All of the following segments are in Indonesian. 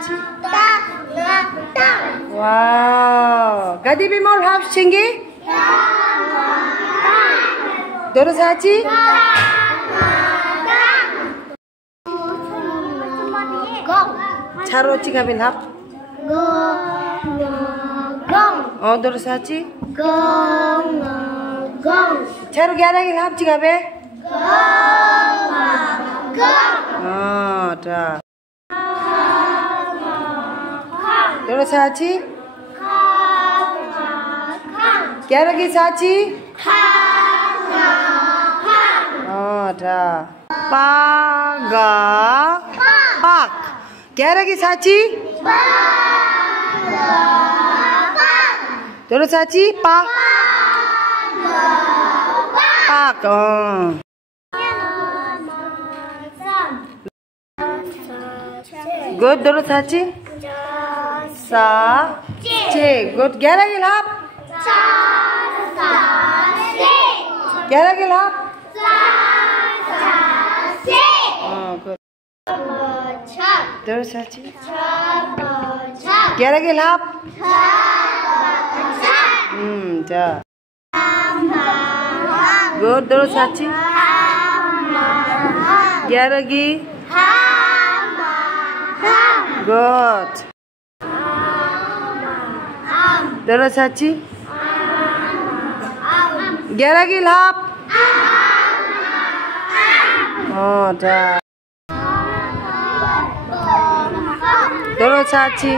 사치. 와우. Gadi bemol half chingi. Doro sachi. Charo chiga bin half. Oh, doro sachi. Charo 11 gil half chiga be. Oh, da. Doro sachi. 11 की साची पागा पाक 11 की साची दोनों साची पाक पाक गुड दोनों साची सा चे गुड 11 की लाभ 11 के लाभ दो साची 11 के लाभ जा गुड दो साची 11 की गुड दो साची 11 की लाभ दोनों साची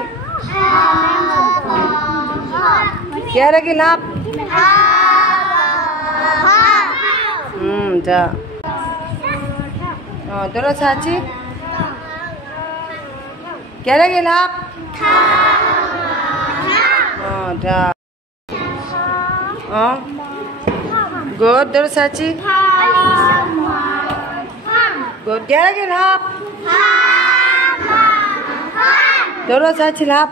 11 की लाभ जा दोनों साची 11 की लाभ जा गुड दोनों साची गुड 11 की लाभ दोनों साची लाभ